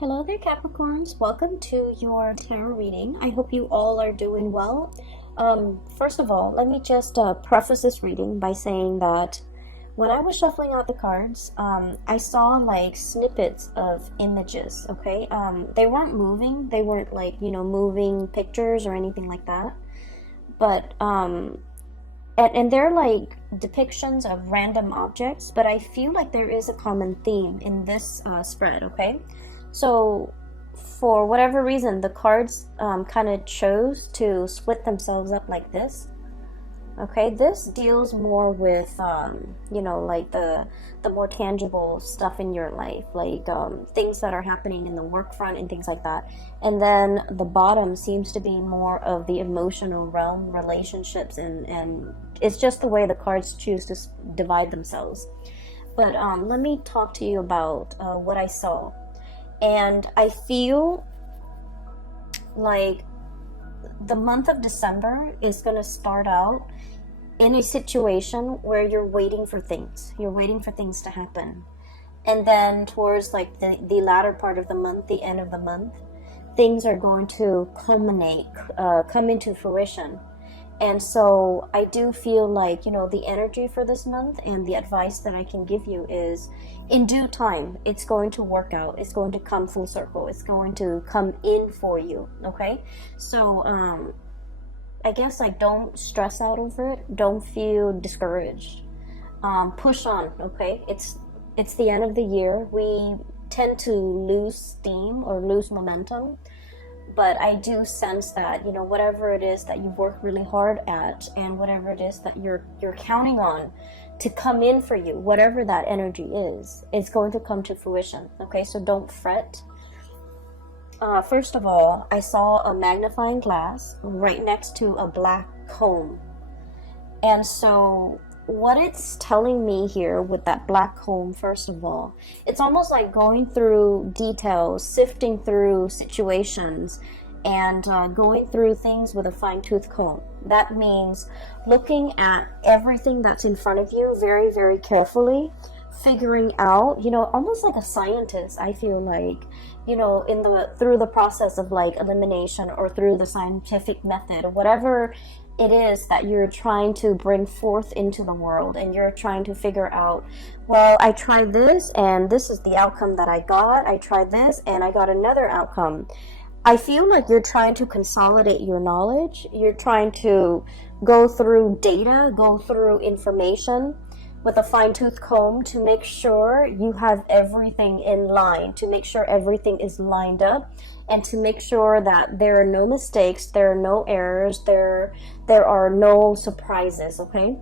Hello there, Capricorns. Welcome to your tarot reading. I hope you all are doing well. First of all, let me just preface this reading by saying that when I was shuffling out the cards, I saw like snippets of images, okay? They weren't moving. They weren't like, moving pictures or anything like that. But, and they're like depictions of random objects, but I feel like there is a common theme in this spread, okay? So, for whatever reason, the cards kind of chose to split themselves up like this. Okay, this deals more with, like the more tangible stuff in your life, like things that are happening in the work front and things like that. And then the bottom seems to be more of the emotional realm, relationships, and it's just the way the cards choose to divide themselves. But let me talk to you about what I saw. And I feel like the month of December is going to start out in a situation where you're waiting for things. You're waiting for things to happen. And then towards like the latter part of the month, the end of the month, things are going to culminate, come into fruition. And so I do feel like, the energy for this month and the advice that I can give you is in due time, it's going to work out. It's going to come full circle. It's going to come in for you. Okay. So, I guess like don't stress out over it. Don't feel discouraged. Push on. Okay. It's the end of the year. We tend to lose steam or lose momentum. But I do sense that, whatever it is that you work really hard at and whatever it is that you're counting on to come in for you, whatever that energy is, it's going to come to fruition. Okay, so don't fret. First of all, I saw a magnifying glass right next to a black comb. And so what it's telling me here with that black comb, first of all, it's almost like going through details, sifting through situations, and going through things with a fine-tooth comb. That means looking at everything that's in front of you very, very carefully, figuring out, almost like a scientist, I feel like, through the process of like elimination or through the scientific method or whatever it is that you're trying to bring forth into the world, and you're trying to figure out, well, I tried this and this is the outcome that I got. I tried this and I got another outcome. I feel like you're trying to consolidate your knowledge. You're trying to go through data, go through information with a fine-tooth comb to make sure you have everything in line, to make sure everything is lined up, and to make sure that there are no mistakes, there are no errors, there are no surprises, okay?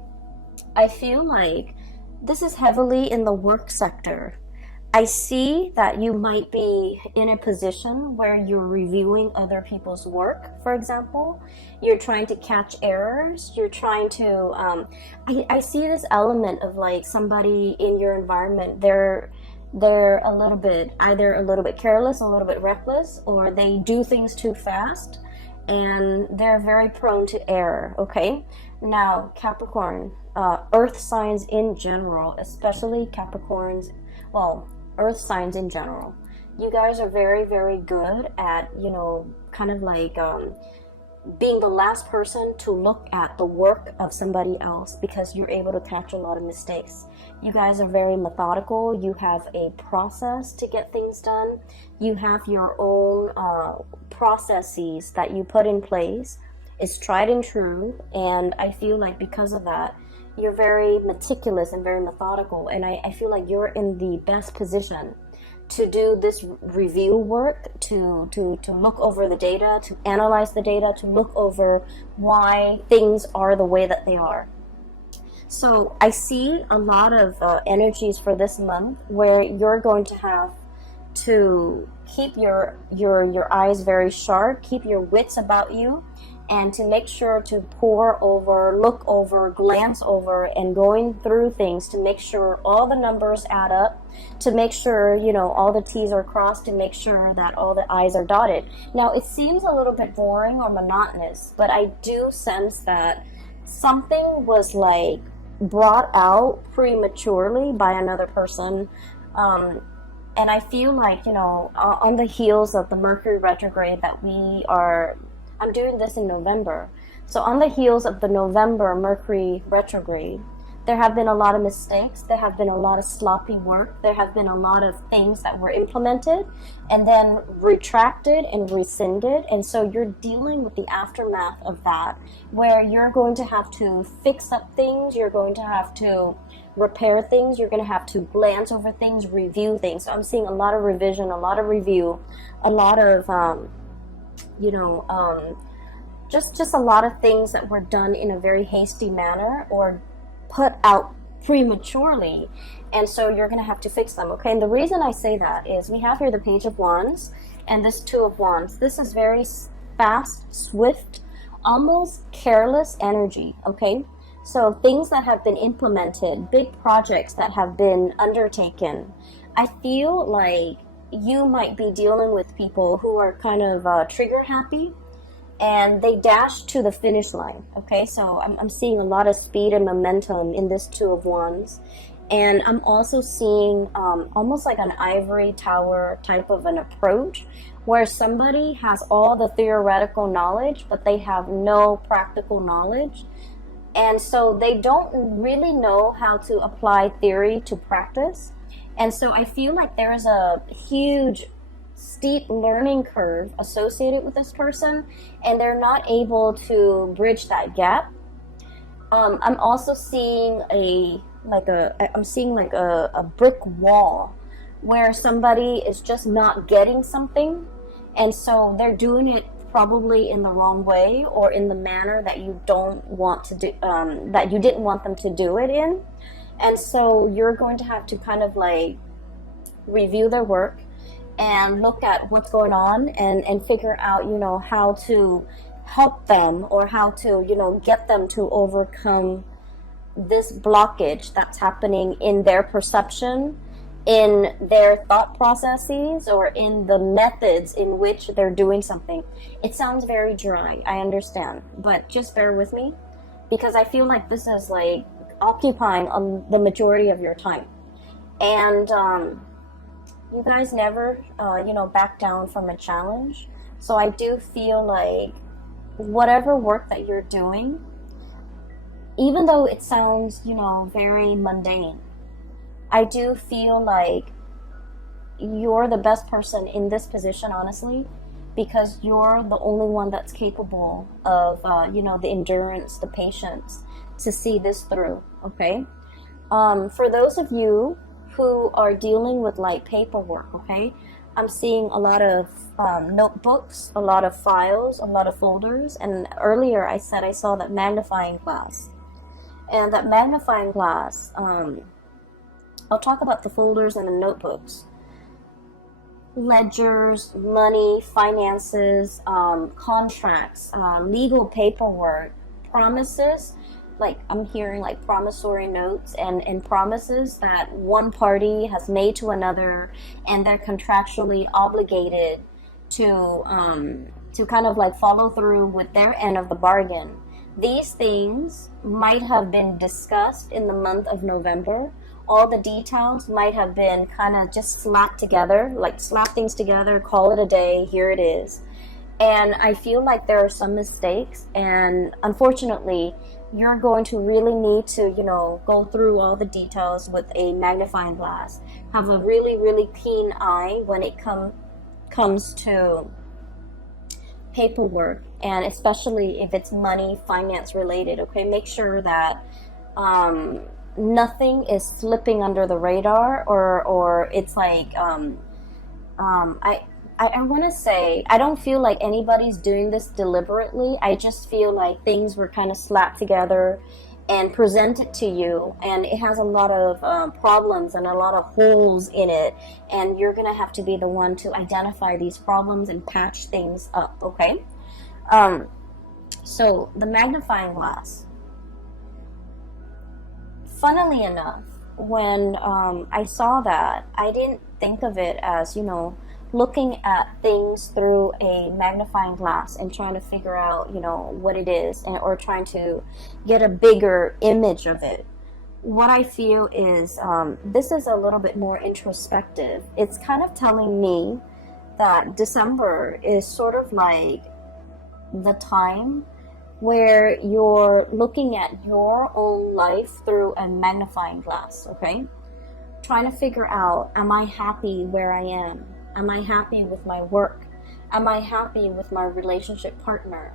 I feel like this is heavily in the work sector. I see that you might be in a position where you're reviewing other people's work, for example. You're trying to catch errors. You're trying to, I see this element of like somebody in your environment, they're a little bit, either a little bit careless, a little bit reckless, or they do things too fast, and they're very prone to error, okay? Now, Capricorn, earth signs in general, especially Capricorns, well, earth signs in general, you guys are very, very good at, kind of like being the last person to look at the work of somebody else, because you're able to catch a lot of mistakes. You guys are very methodical. You have a process to get things done. You have your own processes that you put in place. It's tried and true, and I feel like because of that, you're very meticulous and very methodical, and I feel like you're in the best position to do this review work, to look over the data, to analyze the data, to look over why things are the way that they are. So I see a lot of energies for this month where you're going to have to keep your eyes very sharp, keep your wits about you, and to make sure to pore over, look over, glance over, and going through things to make sure all the numbers add up, to make sure, all the T's are crossed, to make sure that all the I's are dotted. Now, it seems a little bit boring or monotonous, but I do sense that something was like brought out prematurely by another person, And I feel like, on the heels of the Mercury retrograde I'm doing this in November. So on the heels of the November Mercury retrograde, there have been a lot of mistakes. There have been a lot of sloppy work. There have been a lot of things that were implemented and then retracted and rescinded. And so you're dealing with the aftermath of that, where you're going to have to fix up things. You're going to have to repair things. You're going to have to glance over things, review things. So I'm seeing a lot of revision, a lot of review, a lot of, just a lot of things that were done in a very hasty manner or put out prematurely, and so you're going to have to fix them, okay? And the reason I say that is we have here the Page of Wands and this Two of Wands. This is very fast, swift, almost careless energy, okay? So things that have been implemented, big projects that have been undertaken. I feel like you might be dealing with people who are kind of trigger happy, and they dash to the finish line, okay? So I'm seeing a lot of speed and momentum in this Two of Wands. And I'm also seeing almost like an ivory tower type of an approach, where somebody has all the theoretical knowledge, but they have no practical knowledge. And so they don't really know how to apply theory to practice. And so I feel like there is a huge steep learning curve associated with this person, and they're not able to bridge that gap. I'm also seeing a brick wall where somebody is just not getting something, and so they're doing it probably in the wrong way or in the manner that you don't want to do, that you didn't want them to do it in. And so you're going to have to kind of like review their work and look at what's going on and figure out, how to help them or how to, get them to overcome this blockage that's happening in their perception, in their thought processes, or in the methods in which they're doing something. It sounds very dry, I understand, but just bear with me, because I feel like this is like occupying the majority of your time. And you guys never, back down from a challenge. So I do feel like whatever work that you're doing, even though it sounds, very mundane, I do feel like you're the best person in this position, honestly, because you're the only one that's capable of, the endurance, the patience to see this through, okay? For those of you who are dealing with like paperwork, okay, I'm seeing a lot of notebooks, a lot of files, a lot of folders, and earlier I said I saw that magnifying glass. And that magnifying glass, I'll talk about the folders and the notebooks. Ledgers, money, finances, contracts, legal paperwork, promises. Like I'm hearing like promissory notes and promises that one party has made to another, and they're contractually obligated to kind of like follow through with their end of the bargain. These things might have been discussed in the month of November. All the details might have been kind of just slapped together, like slap things together, call it a day, here it is. And I feel like there are some mistakes, and unfortunately, you're going to really need to, go through all the details with a magnifying glass. Have a really, really keen eye when it comes to paperwork, and especially if it's money, finance related, okay? Make sure that nothing is slipping under the radar, or it's like, I want to say, I don't feel like anybody's doing this deliberately. I just feel like things were kind of slapped together and presented to you, and it has a lot of problems and a lot of holes in it, and you're going to have to be the one to identify these problems and patch things up, okay? So, the magnifying glass. Funnily enough, when I saw that, I didn't think of it as, looking at things through a magnifying glass and trying to figure out, what it is, or trying to get a bigger image of it. what I feel is this is a little bit more introspective. It's kind of telling me that December is sort of like the time where you're looking at your own life through a magnifying glass, okay? Trying to figure out, am I happy where I am? Am I happy with my work? Am I happy with my relationship partner?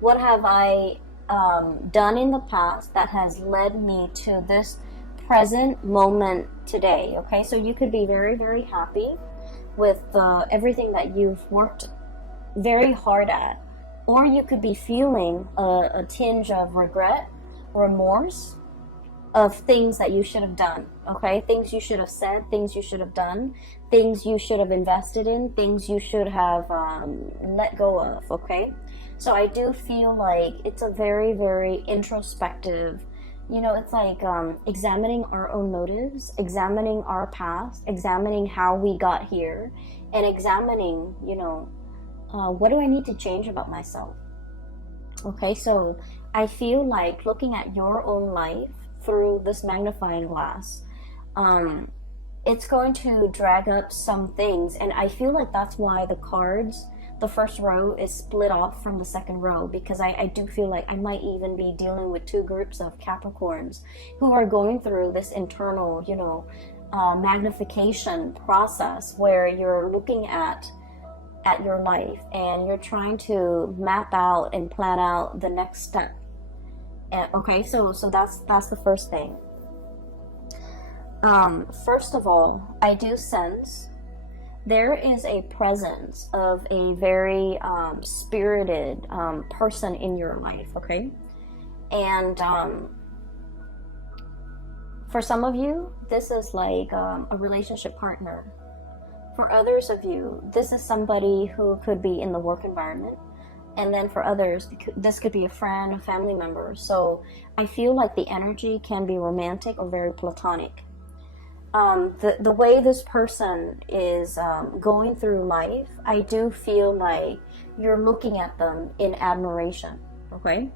What have I done in the past that has led me to this present moment today? Okay, so you could be very, very happy with everything that you've worked very hard at, or you could be feeling a tinge of regret, remorse of things that you should have done. Okay, things you should have said, things you should have done, things you should have invested in, things you should have let go of. Okay, so I do feel like it's a very, very introspective, you know, it's like examining our own motives, examining our past, examining how we got here, and examining, you know, what do I need to change about myself? Okay, so I feel like looking at your own life through this magnifying glass, it's going to drag up some things, and I feel like that's why the cards, the first row is split off from the second row, because I do feel like I might even be dealing with two groups of Capricorns who are going through this internal, you know, magnification process where you're looking at your life and you're trying to map out and plan out the next step. Okay, so that's the first thing. First of all, I do sense there is a presence of a very spirited person in your life, okay? And for some of you, this is like a relationship partner. For others of you, this is somebody who could be in the work environment. And then for others, this could be a friend, a family member. So I feel like the energy can be romantic or very platonic. The way this person is going through life, I do feel like you're looking at them in admiration, okay?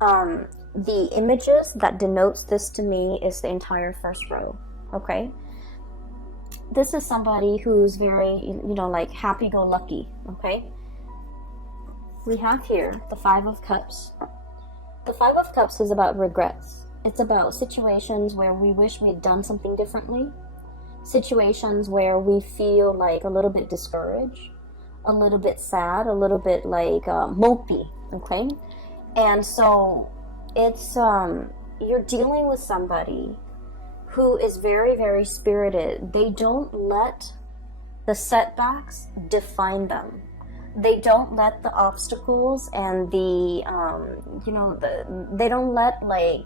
The images that denotes this to me is the entire first row, okay? This is somebody who's very, you know, like happy-go-lucky, okay? We have here the Five of Cups. The Five of Cups is about regrets. It's about situations where we wish we'd done something differently. Situations where we feel like a little bit discouraged, a little bit sad, a little bit like mopey, okay? And so it's, you're dealing with somebody who is very, very spirited. They don't let the setbacks define them. They don't let the obstacles and the, you know, they don't let like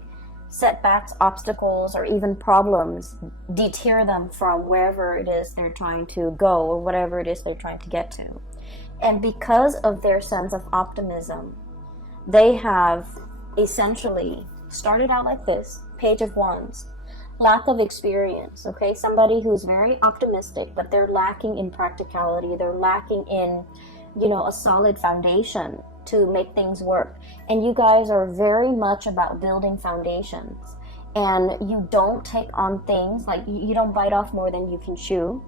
setbacks, obstacles, or even problems deter them from wherever it is they're trying to go or whatever it is they're trying to get to. And because of their sense of optimism, they have essentially started out like this, Page of Wands. Lack of experience, okay? Somebody who's very optimistic, but they're lacking in practicality. They're lacking in, you know, a solid foundation to make things work. And you guys are very much about building foundations. And you don't take on things, like you don't bite off more than you can chew.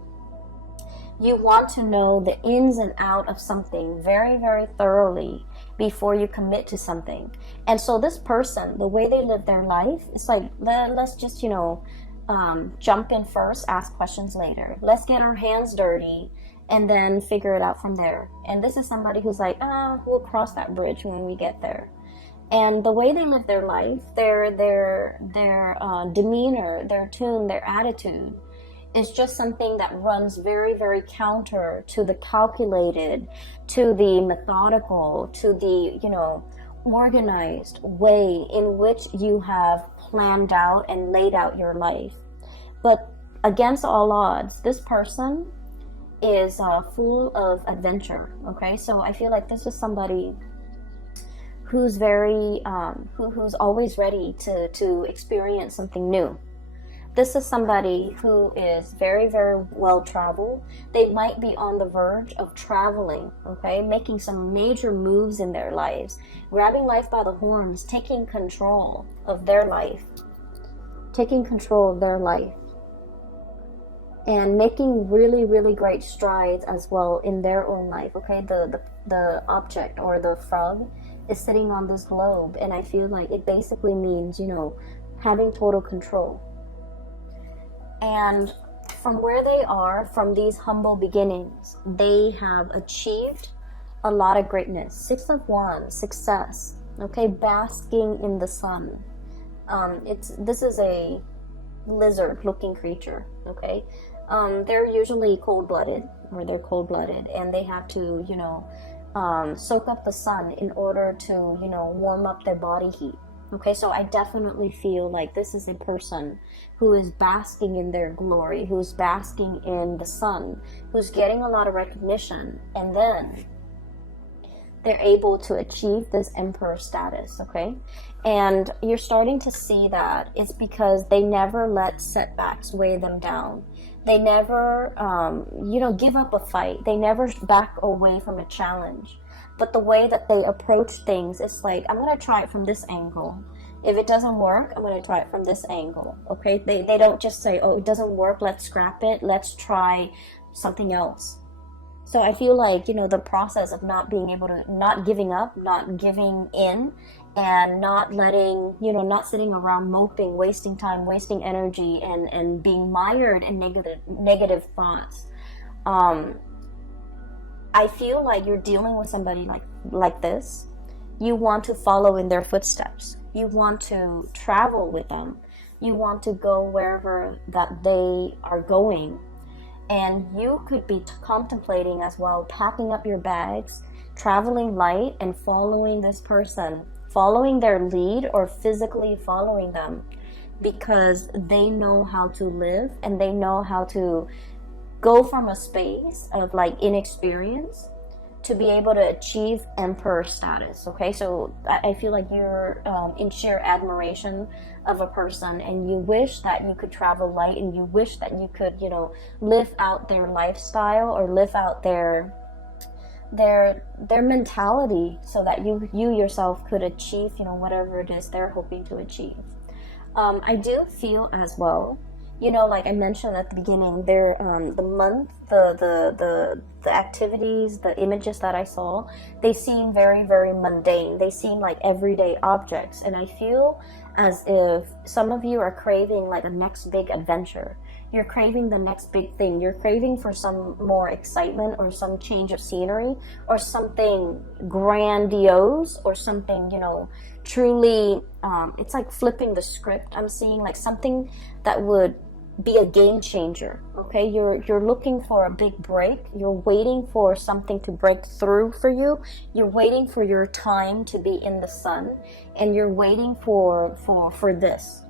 You want to know the ins and out of something very, very thoroughly before you commit to something. And so this person, the way they live their life, it's like, let's just, you know, jump in first, ask questions later. Let's get our hands dirty and then figure it out from there. And this is somebody who's like, we'll cross that bridge when we get there. And the way they live their life, their demeanor, their tune, their attitude, is just something that runs very, very counter to the calculated, to the methodical, to the, you know, organized way in which you have planned out and laid out your life. But against all odds, this person is full of adventure, okay? So I feel like this is somebody who's very, who's always ready to experience something new. This is somebody who is very, very well traveled. They might be on the verge of traveling, okay? Making some major moves in their lives, grabbing life by the horns, taking control of their life, taking control of their life and making really, really great strides as well in their own life. Okay, the object or the frog is sitting on this globe, and I feel like it basically means, you know, having total control. And from where they are, from these humble beginnings, they have achieved a lot of greatness. Six of Wands, success. Okay, basking in the sun. This is a lizard-looking creature. Okay, they're usually cold-blooded, and they have to, you know, soak up the sun in order to, you know, warm up their body heat. Okay, so I definitely feel like this is a person who is basking in their glory, who's basking in the sun, who's getting a lot of recognition, and then they're able to achieve this emperor status, okay? And you're starting to see that it's because they never let setbacks weigh them down. They never, you know, give up a fight. They never back away from a challenge. But the way that they approach things is like, I'm going to try it from this angle. If it doesn't work, I'm going to try it from this angle, okay? They don't just say, oh, it doesn't work, let's scrap it, let's try something else. So I feel like, you know, the process of not being able to, not giving up, not giving in, and not letting, you know, not sitting around moping, wasting time, wasting energy, and being mired in negative thoughts. I feel like you're dealing with somebody like this. You want to follow in their footsteps. You want to travel with them. You want to go wherever that they are going. And you could be contemplating as well, packing up your bags, traveling light, and following this person, following their lead or physically following them, because they know how to live and they know how to go from a space of like inexperience to be able to achieve emperor status. Okay, so I feel like you're in sheer admiration of a person, and you wish that you could travel light, and you wish that you could, you know, live out their lifestyle or live out their mentality, so that you yourself could achieve, you know, whatever it is they're hoping to achieve. I do feel as well, you know, like I mentioned at the beginning, there, the month, the activities, the images that I saw, they seem very, very mundane. They seem like everyday objects, and I feel as if some of you are craving like a next big adventure. You're craving the next big thing. You're craving for some more excitement or some change of scenery or something grandiose or something, you know, truly, it's like flipping the script. I'm seeing like something that would be a game changer. Okay, you're looking for a big break. You're waiting for something to break through for you. You're waiting for your time to be in the sun, and you're waiting for this.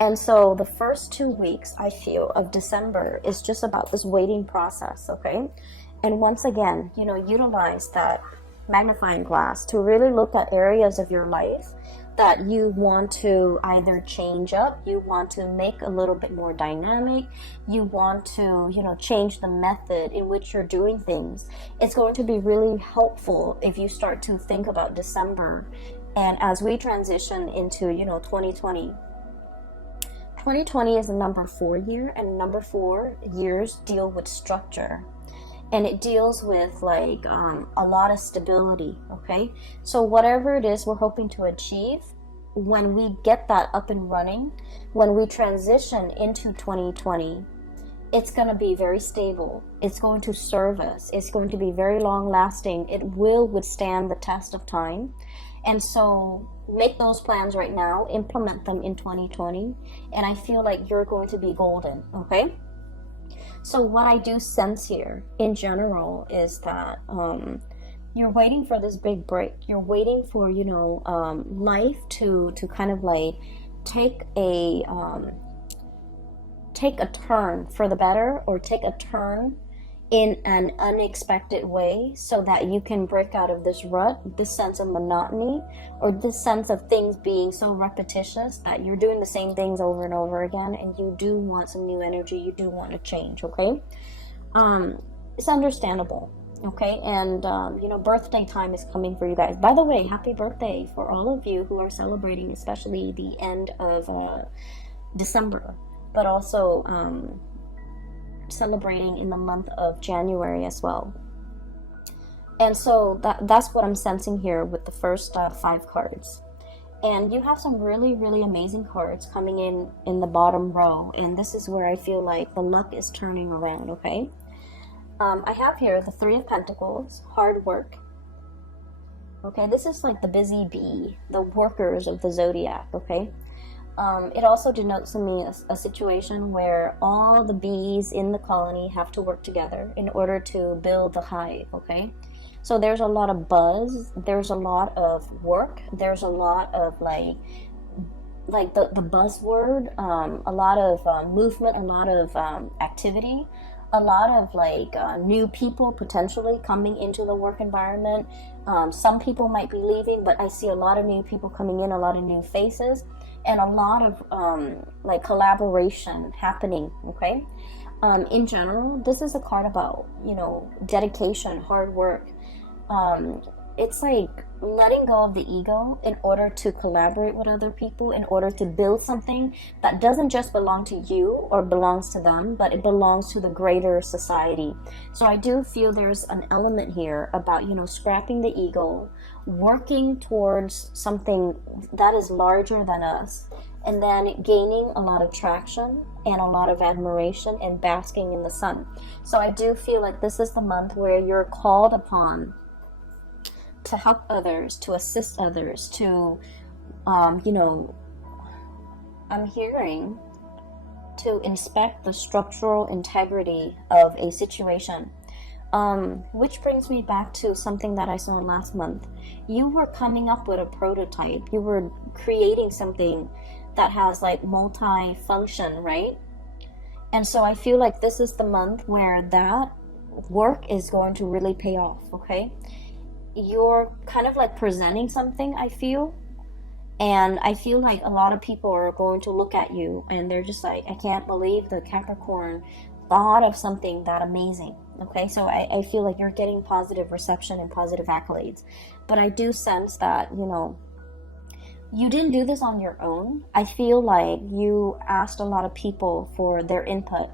And so the first 2 weeks, I feel, of December is just about this waiting process. Okay, and once again, you know, utilize that magnifying glass to really look at areas of your life that you want to either change up, you want to make a little bit more dynamic, you want to, you know, change the method in which you're doing things. It's going to be really helpful if you start to think about December, and as we transition into, you know, 2020. 2020 is a number 4 year, and number 4 years deal with structure. And it deals with like a lot of stability, okay? So whatever it is we're hoping to achieve, when we get that up and running, when we transition into 2020, it's going to be very stable. It's going to serve us. It's going to be very long lasting. It will withstand the test of time. And so make those plans right now, implement them in 2020, and I feel like you're going to be golden, okay? So what I do sense here in general is that you're waiting for this big break. You're waiting for, you know, life to kind of like take a turn for the better, or take a turn in an unexpected way, so that you can break out of this rut, this sense of monotony, or this sense of things being so repetitious that you're doing the same things over and over again, and you do want some new energy, you do want to change, okay? It's understandable, okay? And, you know, birthday time is coming for you guys. By the way, happy birthday for all of you who are celebrating, especially the end of December, but also celebrating in the month of January as well. And so that's what I'm sensing here with the first 5 cards. And you have some really, really amazing cards coming in the bottom row. And this is where I feel like the luck is turning around, okay? I have here the 3 of Pentacles, hard work. Okay, this is like the busy bee, the workers of the zodiac, okay? It also denotes to me a situation where all the bees in the colony have to work together in order to build the hive, okay? So there's a lot of buzz, there's a lot of work, there's a lot of like the buzzword, a lot of movement, a lot of activity, a lot of like new people potentially coming into the work environment. Some people might be leaving, but I see a lot of new people coming in, a lot of new faces, and a lot of like collaboration happening, okay? In general, this is a card about, you know, dedication, hard work. It's like letting go of the ego in order to collaborate with other people, in order to build something that doesn't just belong to you or belongs to them, but it belongs to the greater society. So I do feel there's an element here about, you know, scrapping the ego, working towards something that is larger than us, and then gaining a lot of traction and a lot of admiration and basking in the sun. So I do feel like this is the month where you're called upon to help others, to assist others, to, you know, I'm hearing to inspect the structural integrity of a situation. Which brings me back to something that I saw last month. You were coming up with a prototype. You were creating something that has like multi-function, right? And so I feel like this is the month where that work is going to really pay off, okay? You're kind of like presenting something, I feel, and I feel like a lot of people are going to look at you and they're just like, I can't believe the Capricorn thought of something that amazing. Okay, so I feel like you're getting positive reception and positive accolades, but I do sense that, you know, you didn't do this on your own. I feel like you asked a lot of people for their input.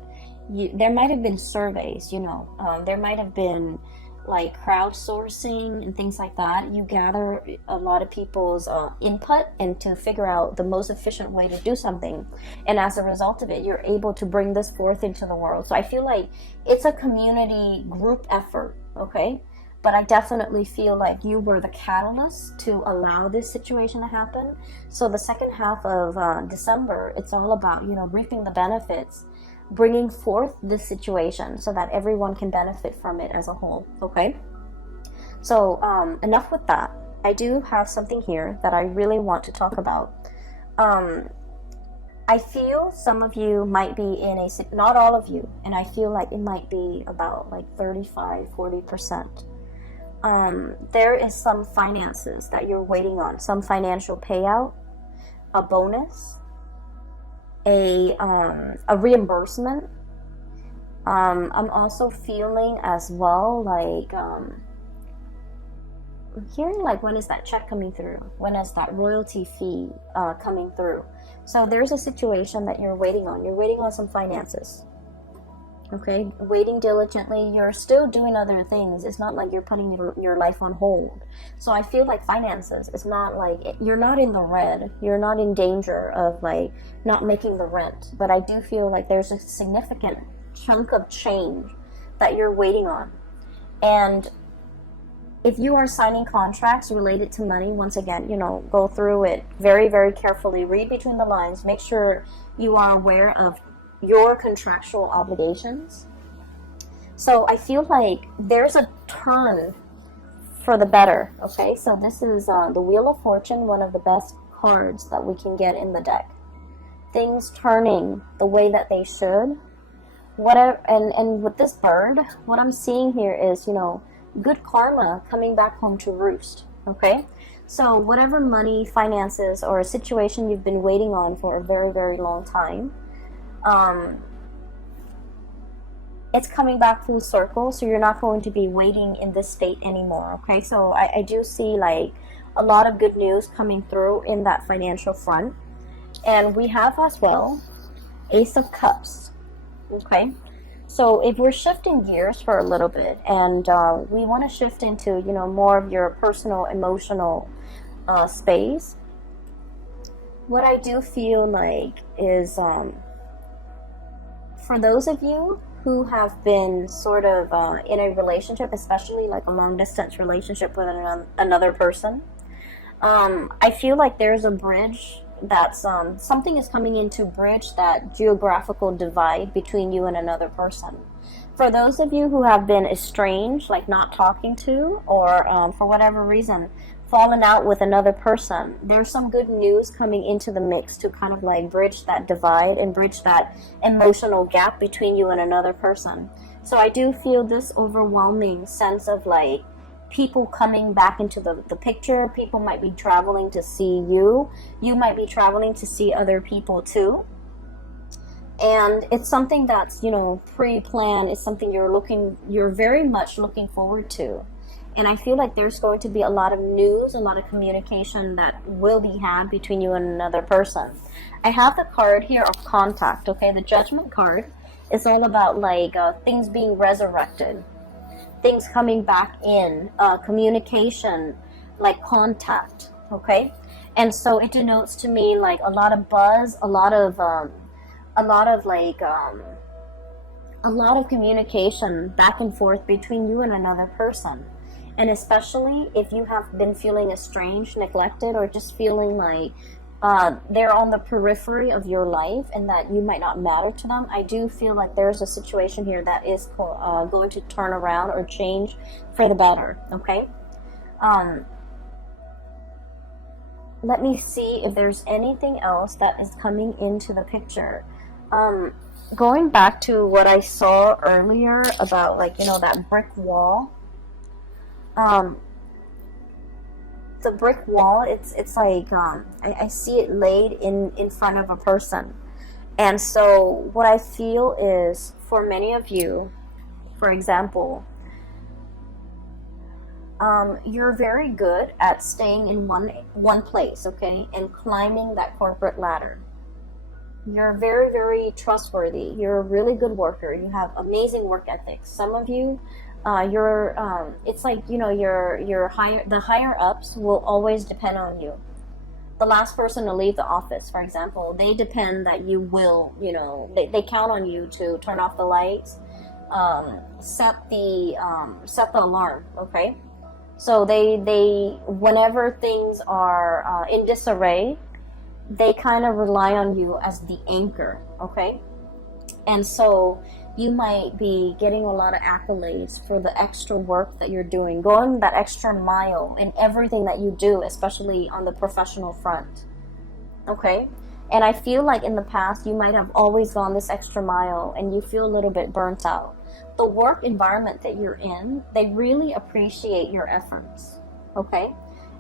There might have been surveys, you know, there might have been like crowdsourcing and things like that. You gather a lot of people's input and to figure out the most efficient way to do something, and as a result of it, you're able to bring this forth into the world. So I feel like it's a community group effort, okay? But I definitely feel like you were the catalyst to allow this situation to happen. So the second half of December, it's all about, you know, reaping the benefits, bringing forth this situation so that everyone can benefit from it as a whole, okay? So enough with that. I do have something here that I really want to talk about. I feel some of you might be in a, not all of you, and I feel like it might be about like 35-40%. There is some finances that you're waiting on, some financial payout, a bonus, a reimbursement. I'm also feeling as well like I'm hearing like, when is that check coming through? When is that royalty fee coming through? So there's a situation that you're waiting on. You're waiting on some finances. Okay, waiting diligently. You're still doing other things. It's not like you're putting your life on hold. So I feel like finances, it's not like, you're not in the red. You're not in danger of like not making the rent. But I do feel like there's a significant chunk of change that you're waiting on. And if you are signing contracts related to money, once again, you know, go through it very, very carefully. Read between the lines. Make sure you are aware of your contractual obligations. So I feel like there's a turn for the better, okay? So this is the Wheel of Fortune, one of the best cards that we can get in the deck. Things turning the way that they should. Whatever, and with this bird, what I'm seeing here is, you know, good karma coming back home to roost, okay? So whatever money, finances, or a situation you've been waiting on for a very, very long time, it's coming back full circle, so you're not going to be waiting in this state anymore, okay? So I do see like a lot of good news coming through in that financial front. And we have as well Ace of Cups. Okay, so if we're shifting gears for a little bit, and we want to shift into, you know, more of your personal emotional space, what I do feel like is for those of you who have been sort of in a relationship, especially like a long distance relationship with another person, I feel like there's a bridge that's something is coming in to bridge that geographical divide between you and another person. For those of you who have been estranged, like not talking to, or for whatever reason, fallen out with another person, there's some good news coming into the mix to kind of like bridge that divide and bridge that emotional gap between you and another person. So I do feel this overwhelming sense of like people coming back into the picture. People might be traveling to see you. You might be traveling to see other people too. And it's something that's, you know, pre-planned. It's something you're very much looking forward to. And I feel like there's going to be a lot of news, a lot of communication that will be had between you and another person. I have the card here of contact, okay? The Judgment card is all about like things being resurrected, things coming back in, communication, like contact, okay? And so it denotes to me like a lot of buzz, a lot of communication back and forth between you and another person. And especially if you have been feeling estranged, neglected, or just feeling like they're on the periphery of your life and that you might not matter to them, I do feel like there's a situation here that is going to turn around or change for the better, okay? Let me see if there's anything else that is coming into the picture. Going back to what I saw earlier about, like, you know, that brick wall. The brick wall, it's like I see it laid in front of a person. And so what I feel is, for many of you, for example, you're very good at staying in one place, okay, and climbing that corporate ladder. You're very, very trustworthy. You're a really good worker. You have amazing work ethics. Some of you, it's like, you know, the higher ups will always depend on you. The last person to leave the office, for example, they depend that you will, you know, they count on you to turn off the lights, set the alarm, okay? So they whenever things are in disarray, they kind of rely on you as the anchor, okay? And so you might be getting a lot of accolades for the extra work that you're doing, going that extra mile in everything that you do, especially on the professional front, okay? And I feel like in the past, you might have always gone this extra mile and you feel a little bit burnt out. The work environment that you're in, they really appreciate your efforts, okay?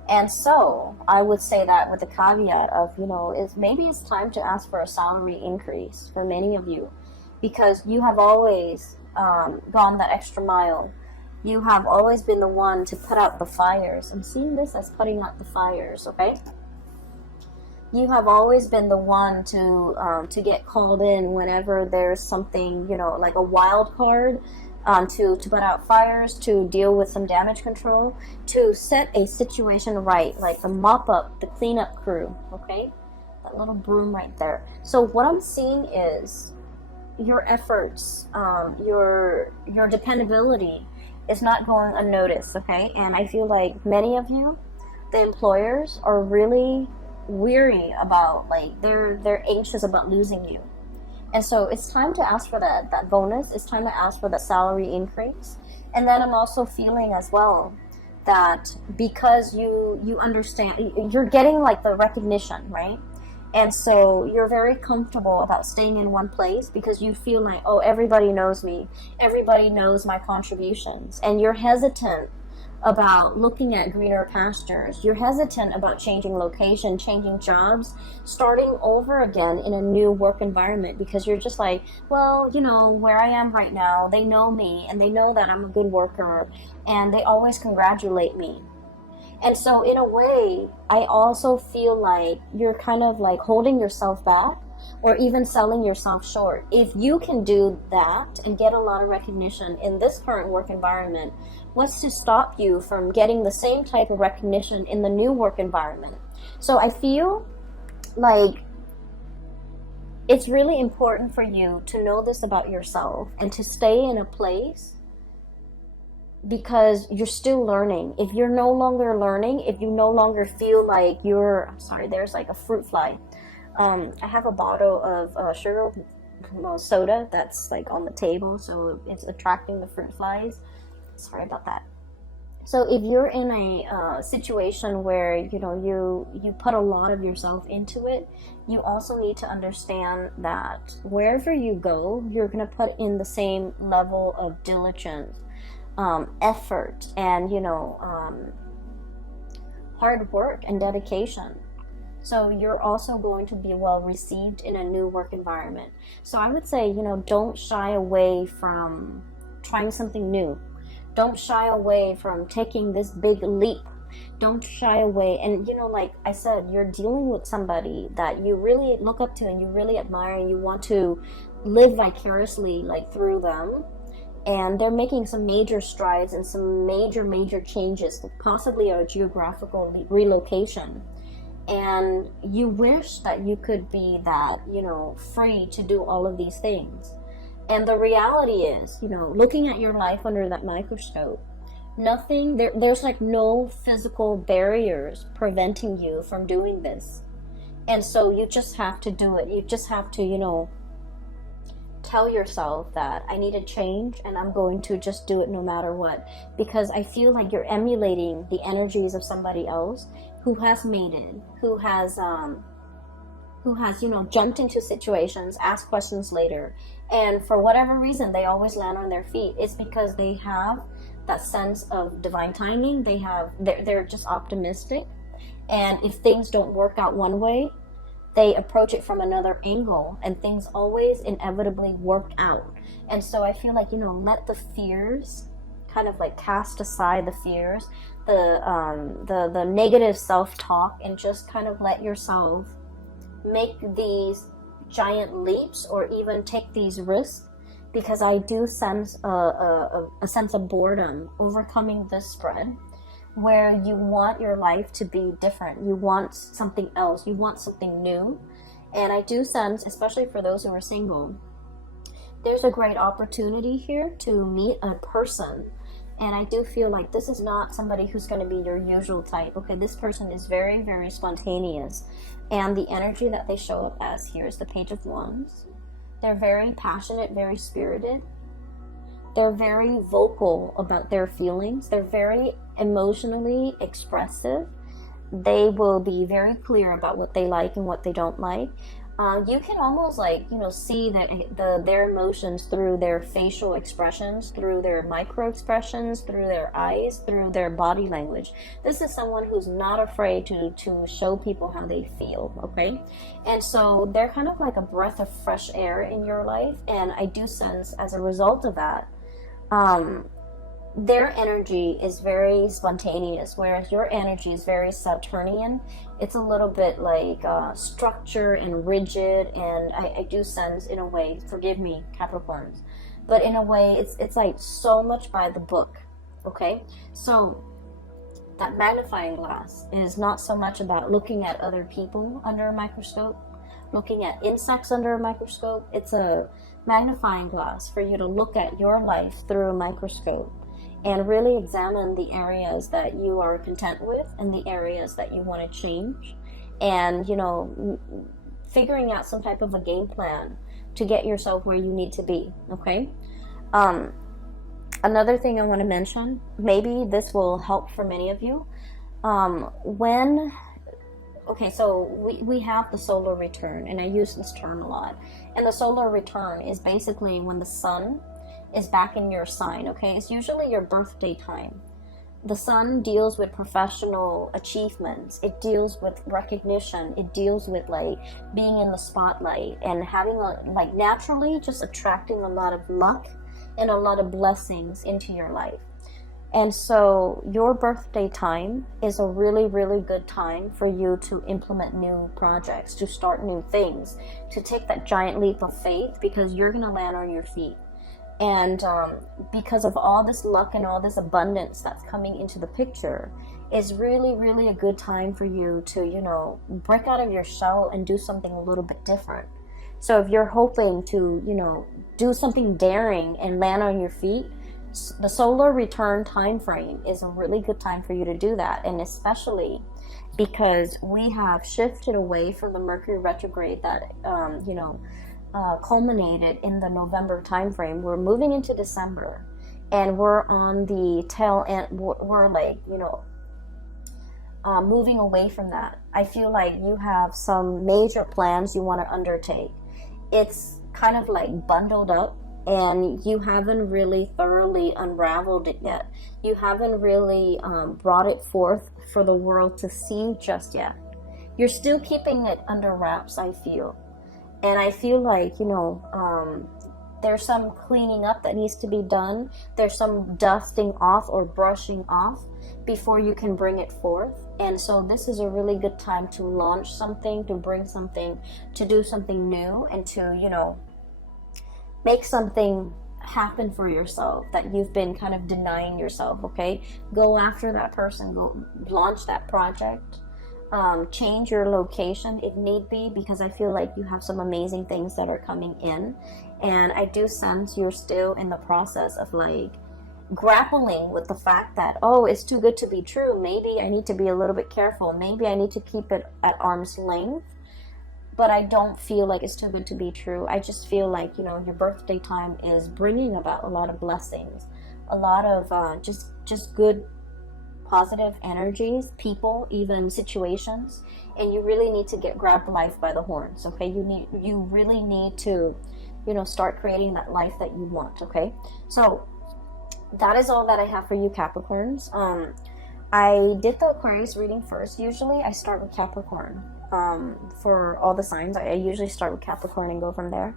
And so I would say that with the caveat of, you know, maybe it's time to ask for a salary increase for many of you, because you have always gone that extra mile. You have always been the one to put out the fires. I'm seeing this as putting out the fires, okay? You have always been the one to get called in whenever there's something, you know, like a wild card, to put out fires, to deal with some damage control, to set a situation right, like the mop up, the cleanup crew, okay? That little broom right there. So what I'm seeing is your efforts, your dependability is not going unnoticed, okay? And I feel like many of you, the employers, are really weary about, like, they're anxious about losing you. And so it's time to ask for that bonus. It's time to ask for that salary increase. And then I'm also feeling as well that because you understand, you're getting like the recognition, right? And so you're very comfortable about staying in one place because you feel like, oh, everybody knows me. Everybody knows my contributions. And you're hesitant about looking at greener pastures. You're hesitant about changing location, changing jobs, starting over again in a new work environment because you're just like, well, you know, where I am right now, they know me and they know that I'm a good worker and they always congratulate me. And so in a way, I also feel like you're kind of like holding yourself back or even selling yourself short. If you can do that and get a lot of recognition in this current work environment, what's to stop you from getting the same type of recognition in the new work environment? So I feel like it's really important for you to know this about yourself and to stay in a place, because you're still learning. If you're no longer learning, if you no longer feel like you're, sorry, there's like a fruit fly. I have a bottle of sugar soda that's like on the table, so it's attracting the fruit flies. Sorry about that. So if you're in a situation where you put a lot of yourself into it, you also need to understand that wherever you go, you're going to put in the same level of diligence, effort, and hard work and dedication. So you're also going to be well received in a new work environment. So I would say, don't shy away from trying something new. Don't shy away from taking this big leap. Don't shy away. And like I said, you're dealing with somebody that you really look up to and you really admire, and you want to live vicariously like through them. And they're making some major strides and some major changes, possibly a geographical relocation. And you wish that you could be that, free to do all of these things. And the reality is, looking at your life under that microscope, there's like no physical barriers preventing you from doing this. And so you just have to do it. You just have to, tell yourself that I need to change, and I'm going to just do it no matter what. Because I feel like you're emulating the energies of somebody else who has made it, who has jumped into situations, asked questions later, and for whatever reason they always land on their feet. It's because they have that sense of divine timing. They're just optimistic, and if things don't work out one way, they approach it from another angle, and things always inevitably work out. And so I feel like, let the fears, kind of like cast aside the fears, the negative self-talk, and just kind of let yourself make these giant leaps or even take these risks. Because I do sense a sense of boredom overcoming this spread, where you want your life to be different. You want something else. You want something new. And I do sense, especially for those who are single, there's a great opportunity here to meet a person. And I do feel like this is not somebody who's going to be your usual type. Okay, this person is very, very spontaneous. And the energy that they show up as here is the Page of Wands. They're very passionate, very spirited. They're very vocal about their feelings. They're very emotionally expressive. They will be very clear about what they like and what they don't like. You can almost see their emotions through their facial expressions, through their micro expressions, through their eyes, through their body language. This is someone who's not afraid to show people how they feel, okay? And so they're kind of like a breath of fresh air in your life. And I do sense, as a result of that, their energy is very spontaneous, whereas your energy is very Saturnian. It's a little bit like structure and rigid, and I do sense, in a way, forgive me, Capricorns, but in a way, it's like so much by the book, okay? So that magnifying glass is not so much about looking at other people under a microscope, looking at insects under a microscope. It's a magnifying glass for you to look at your life through a microscope and really examine the areas that you are content with and the areas that you want to change, and figuring out some type of a game plan to get yourself where you need to be, okay? Another thing I want to mention, maybe this will help for many of you, so we have the solar return, and I use this term a lot. And the solar return is basically when the sun is back in your sign, okay? It's usually your birthday time. The sun deals with professional achievements. It deals with recognition. It deals with like being in the spotlight and having naturally just attracting a lot of luck and a lot of blessings into your life. And so your birthday time is a really, really good time for you to implement new projects, to start new things, to take that giant leap of faith, because you're going to land on your feet. And because of all this luck and all this abundance that's coming into the picture, is really, really a good time for you to, you know, break out of your shell and do something a little bit different. So if you're hoping to, you know, do something daring and land on your feet, the solar return time frame is a really good time for you to do that. And especially because we have shifted away from the Mercury retrograde that, culminated in the November time frame. We're moving into December, and we're on the tail end. We're like, moving away from that. I feel like you have some major plans you want to undertake. It's kind of like bundled up, and you haven't really thoroughly unraveled it yet. You haven't really brought it forth for the world to see just yet. You're still keeping it under wraps, I feel. And I feel like, there's some cleaning up that needs to be done. There's some dusting off or brushing off before you can bring it forth. And so this is a really good time to launch something, to bring something, to do something new, and to, make something happen for yourself that you've been kind of denying yourself, okay? Go after that person, go launch that project. Change your location if need be, because I feel like you have some amazing things that are coming in, and I do sense you're still in the process of like grappling with the fact that, oh, it's too good to be true. Maybe I need to be a little bit careful. Maybe I need to keep it at arm's length. But I don't feel like it's too good to be true. I just feel like, your birthday time is bringing about a lot of blessings, a lot of just good, positive energies, people, even situations. And you really need to grab life by the horns, okay? You really need to, start creating that life that you want, okay? So that is all that I have for you, Capricorns. I did the Aquarius reading first. Usually I start with Capricorn. For all the signs, I usually start with Capricorn and go from there,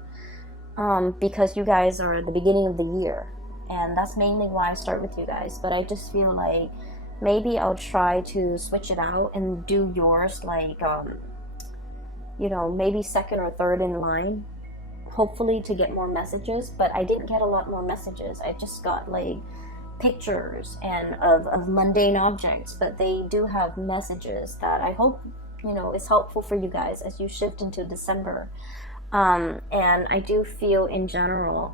because you guys are at the beginning of the year, and that's mainly why I start with you guys. But I just feel like maybe I'll try to switch it out and do yours like maybe second or third in line, hopefully to get more messages. But I didn't get a lot more messages. I just got like pictures and of mundane objects, but they do have messages that I hope is helpful for you guys as you shift into December. And I do feel in general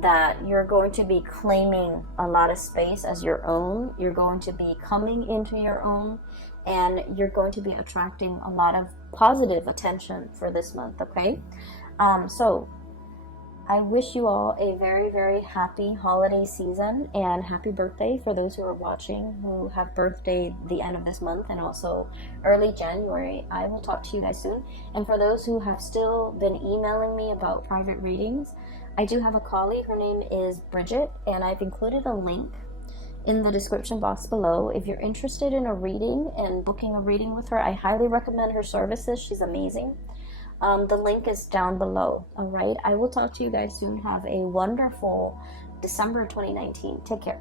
that you're going to be claiming a lot of space as your own. You're going to be coming into your own, and you're going to be attracting a lot of positive attention for this month, okay? So I wish you all a very, very happy holiday season, and happy birthday for those who are watching who have birthday the end of this month and also early January. I will talk to you guys soon. And for those who have still been emailing me about private readings, I do have a colleague. Her name is Bridget, and I've included a link in the description box below. If you're interested in a reading and booking a reading with her, I highly recommend her services. She's amazing. The link is down below. All right. I will talk to you guys soon. Have a wonderful December 2019. Take care.